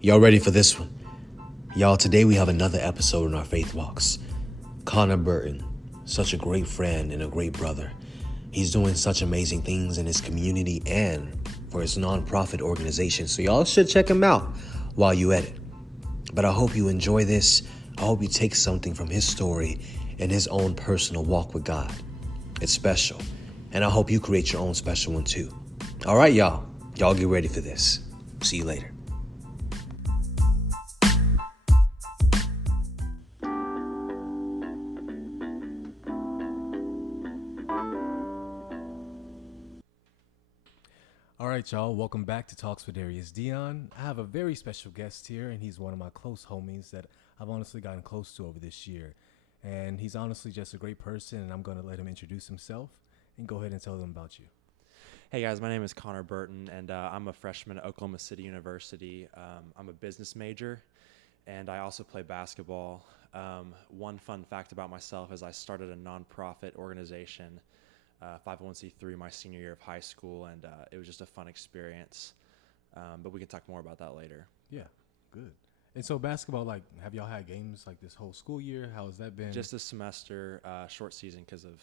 Y'all ready for this one? Y'all, today we have another episode in our Faith Walks. Connor Burton, such a great friend and a great brother. He's doing such amazing things in his community and for his nonprofit organization, so y'all should check him out while you edit. But I hope you enjoy this. I hope you take something from his story and his own personal walk with God. It's special, and I hope you create your own special one too. All right, y'all. Y'all get ready for this. See you later. All right, y'all. Welcome back to Talks with Darius, Deon. I have a very special guest here, and he's one of my close homies that I've honestly gotten close to over this year. And he's honestly just a great person, and I'm going to let him introduce himself and go ahead and tell them about you. Hey guys, my name is Connor Burton, and I'm a freshman at Oklahoma City University. I'm a business major, and I also play basketball. One fun fact about myself is I started a nonprofit organization, 501c3, my senior year of high school, and it was just a fun experience. But we can talk more about that later. Yeah, good. And so basketball, like, have y'all had games like this whole school year? How has that been? Just this semester, short season because of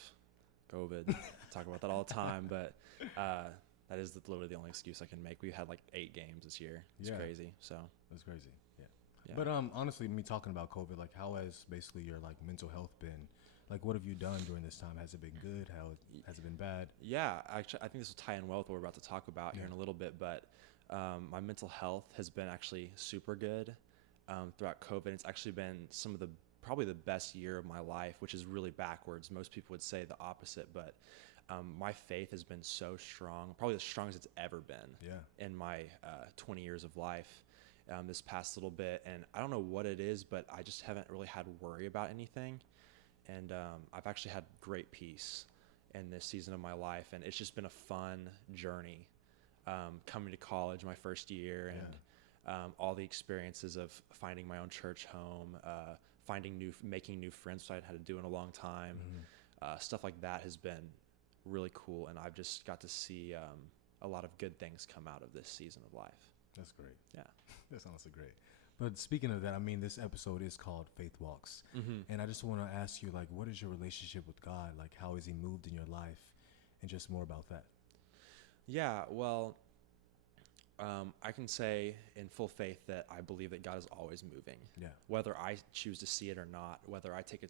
COVID. Talk about that all the time, but that is literally the only excuse I can make. We had like 8 games this year. It's crazy. So that's crazy. Yeah. But honestly, me talking about COVID, like, how has basically your like mental health been? Like, what have you done during this time? Has it been good? How has it been bad? Yeah, actually, I think this will tie in well with what we're about to talk about here in a little bit. But my mental health has been actually super good throughout COVID. It's actually been probably the best year of my life, which is really backwards. Most people would say the opposite, but my faith has been so strong, probably the strongest it's ever been in my 20 years of life this past little bit. And I don't know what it is, but I just haven't really had to worry about anything. And I've actually had great peace in this season of my life. And it's just been a fun journey coming to college my first year and all the experiences of finding my own church home, making new friends, which I'd had to do in a long time. Stuff like that has been really cool. And I've just got to see a lot of good things come out of this season of life. That's great. Yeah. That's honestly great. But speaking of that, I mean, this episode is called Faith Walks. And I just want to ask you, like, what is your relationship with God? Like, how has he moved in your life? And just more about that. Yeah, well, I can say in full faith that I believe that God is always moving. Yeah. Whether I choose to see it or not, whether I take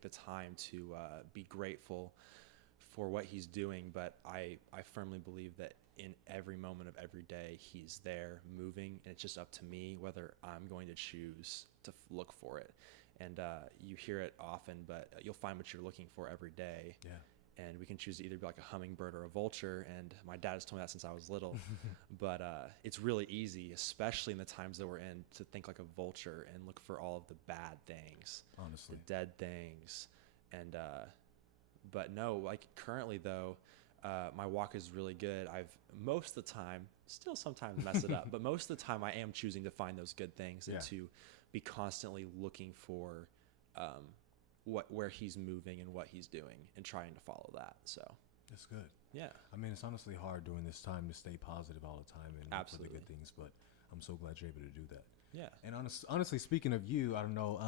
the time to be grateful for what he's doing, but I firmly believe that in every moment of every day, he's there moving, and it's just up to me whether I'm going to choose to look for it. And you hear it often, but you'll find what you're looking for every day. Yeah. And we can choose to either be like a hummingbird or a vulture, and my dad has told me that since I was little. But it's really easy, especially in the times that we're in, to think like a vulture and look for all of the bad things, honestly, the dead things. And but no, like currently though, my walk is really good. I've most of the time, still sometimes mess it up, but most of the time I am choosing to find those good things and to be constantly looking for where he's moving and what he's doing and trying to follow that. So that's good. Yeah. I mean, it's honestly hard during this time to stay positive all the time and look for the good things, but I'm so glad you're able to do that. Yeah. And honestly, speaking of you, I don't know,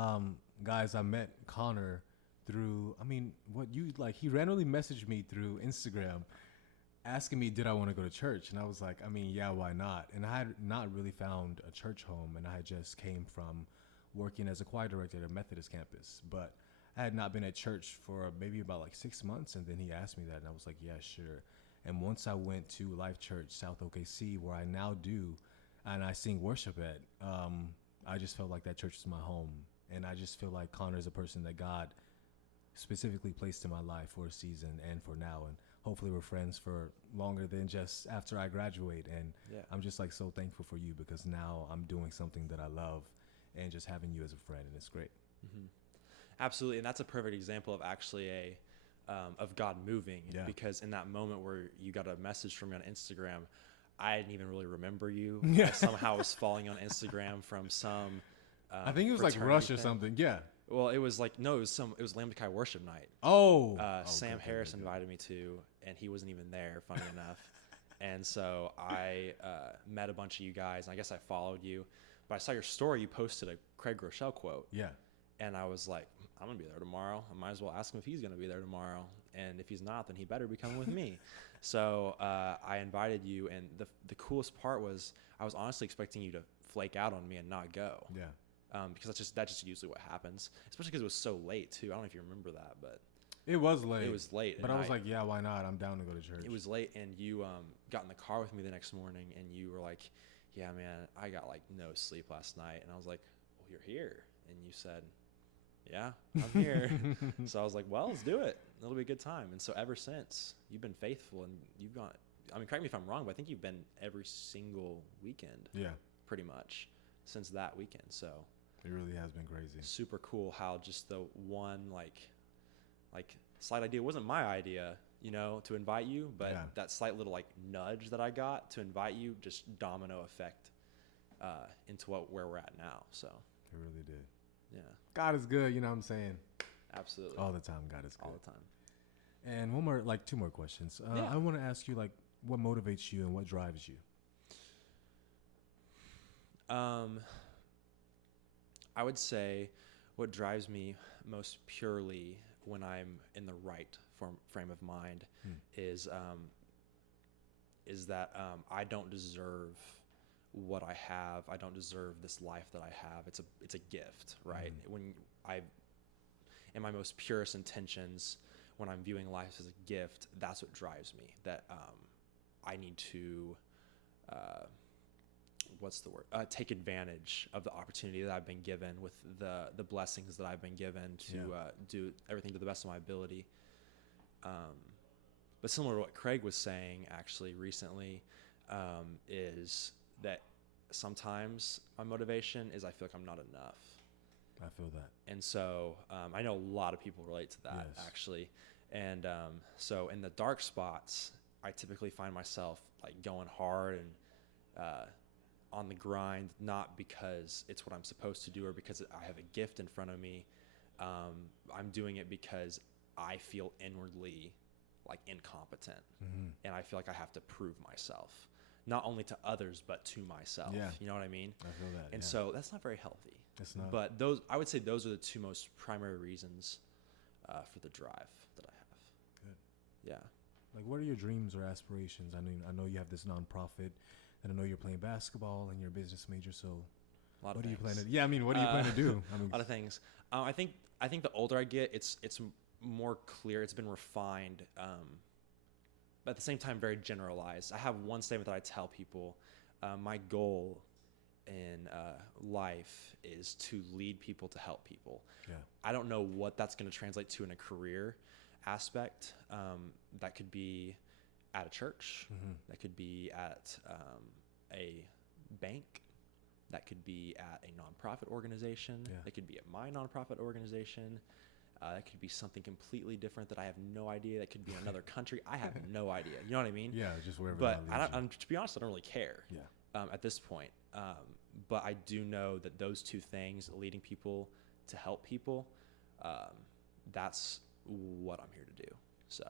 guys, I met Connor through, he randomly messaged me through Instagram asking me, did I want to go to church? And I was like, yeah, why not? And I had not really found a church home, and I just came from working as a choir director at a Methodist campus, but I had not been at church for maybe about like 6 months. And then he asked me that, and I was like, yeah, sure. And once I went to Life Church South OKC, where I now do, and I sing worship at, I just felt like that church is my home. And I just feel like Connor is a person that God specifically placed in my life for a season and for now, and hopefully we're friends for longer than just after I graduate. And I'm just like so thankful for you, because now I'm doing something that I love and just having you as a friend, and it's great. Absolutely. And that's a perfect example of actually of God moving, because in that moment where you got a message from me on Instagram, I didn't even really remember you. I somehow was following on Instagram from some I think it was like Rush or something. Yeah. Well, it was like, no, it was Lamb to Kai worship night. Sam Harris invited me to, and he wasn't even there, funny enough. And so I met a bunch of you guys, and I guess I followed you. But I saw your story. You posted a Craig Groeschel quote. Yeah. And I was like, I'm going to be there tomorrow. I might as well ask him if he's going to be there tomorrow. And if he's not, then he better be coming with me. So I invited you. And the coolest part was I was honestly expecting you to flake out on me and not go. Yeah. Because that's just usually what happens, especially because it was so late, too. I don't know if you remember that, but... It was late. It was late. But I was like, yeah, why not? I'm down to go to church. It was late, and you got in the car with me the next morning, and you were like, yeah, man, I got, like, no sleep last night. And I was like, well, you're here. And you said, yeah, I'm here. So I was like, well, let's do it. It'll be a good time. And so ever since, you've been faithful, and you've gone, I mean, correct me if I'm wrong, but I think you've been every single weekend. Yeah. Pretty much since that weekend. So it really has been crazy. Super cool how just the one, like slight idea wasn't my idea, to invite you, but that slight little like nudge that I got to invite you, just domino effect into where we're at now. So it really did. Yeah. God is good. You know what I'm saying? Absolutely. All the time. God is good. All the time. And two more questions. I want to ask you, like, what motivates you and what drives you? I would say what drives me most purely when I'm in the right frame of mind is that I don't deserve what I have. I don't deserve this life that I have. It's a gift, right? When in my most purest intentions, when I'm viewing life as a gift, that's what drives me. That I need to take advantage of the opportunity that I've been given with the blessings that I've been given to do everything to the best of my ability. But similar to what Craig was saying actually recently, is that sometimes my motivation is I feel like I'm not enough. I feel that. And so I know a lot of people relate to that actually. And so in the dark spots, I typically find myself like going hard and on the grind, not because it's what I'm supposed to do or because I have a gift in front of me. I'm doing it because I feel inwardly like incompetent, and I feel like I have to prove myself, not only to others but to myself. Yeah. You know what I mean? I feel that. And so that's not very healthy. It's not. But I would say those are the two most primary reasons for the drive that I have. Good. Yeah. Like, what are your dreams or aspirations? I know you have this nonprofit, and I know you're playing basketball and you're a business major. So, what do you plan to? Yeah, what do you plan to do? A lot of things. I think the older I get, it's more clear. It's been refined, but at the same time, very generalized. I have one statement that I tell people: my goal in life is to lead people to help people. Yeah. I don't know what that's going to translate to in a career aspect. That could be at a church. That could be at a bank. That could be at a nonprofit organization. Yeah. That could be at my nonprofit organization. That could be something completely different that I have no idea. That could be in another country. I have no idea. You know what I mean? Yeah, just wherever. But to be honest, I don't really care. Yeah. At this point. But I do know that those two things, leading people to help people, that's what I'm here to do. So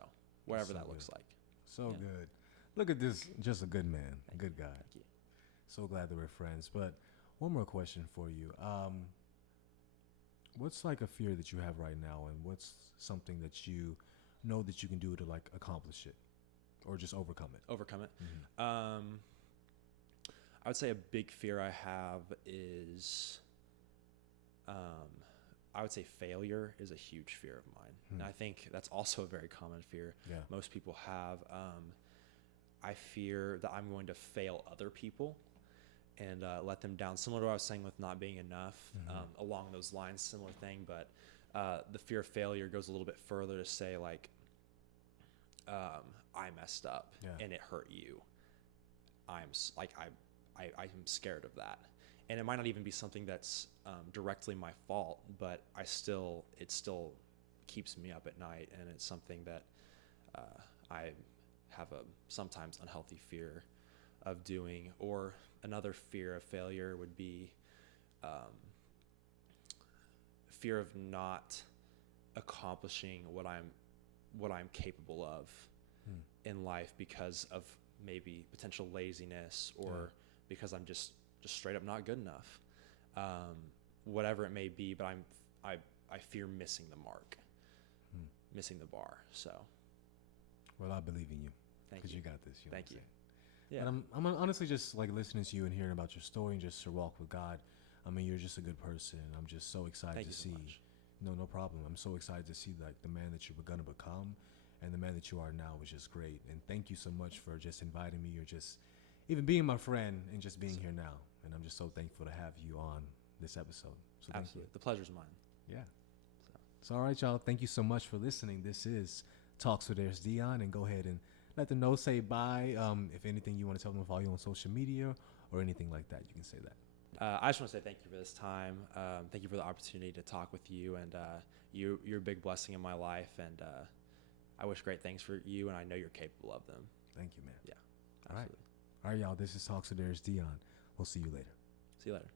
whatever that looks like. So good. Look at this. Just a good man. A good guy. Thank you. So glad that we're friends. But one more question for you. What's like a fear that you have right now, and what's something that you know that you can do to like accomplish it or just overcome it? Overcome it. I would say a big fear I have is, I would say failure is a huge fear of mine. And I think that's also a very common fear most people have. I fear that I'm going to fail other people and let them down. Similar to what I was saying with not being enough, along those lines, similar thing. But the fear of failure goes a little bit further to say like, I messed up and it hurt you. I'm scared of that. And it might not even be something that's directly my fault, but it still keeps me up at night, and it's something that I have a sometimes unhealthy fear of doing. Or another fear of failure would be fear of not accomplishing what I'm capable of in life because of maybe potential laziness or because I'm just straight up not good enough, whatever it may be. But I fear missing the mark, missing the bar. So, well, I believe in you. Thank you. Because you got this. Thank you. Yeah. And I'm honestly just like listening to you and hearing about your story and just your walk with God. I mean, you're just a good person. I'm just so excited to see. No problem. I'm so excited to see like the man that you were gonna become, and the man that you are now is just great. And thank you so much for just inviting me, or just even being my friend and just being here now. And I'm just so thankful to have you on this episode. So thank you. The pleasure's mine. Yeah. So all right, y'all. Thank you so much for listening. This is Talks with There's Deon, and go ahead and let them know, say bye. If anything you want to tell them to follow you on social media or anything like that, you can say that. I just want to say thank you for this time. Thank you for the opportunity to talk with you, and you're a big blessing in my life, and I wish great things for you, and I know you're capable of them. Thank you, man. Yeah, absolutely. All right, y'all. This is Talks with There's Deon. We'll see you later. See you later.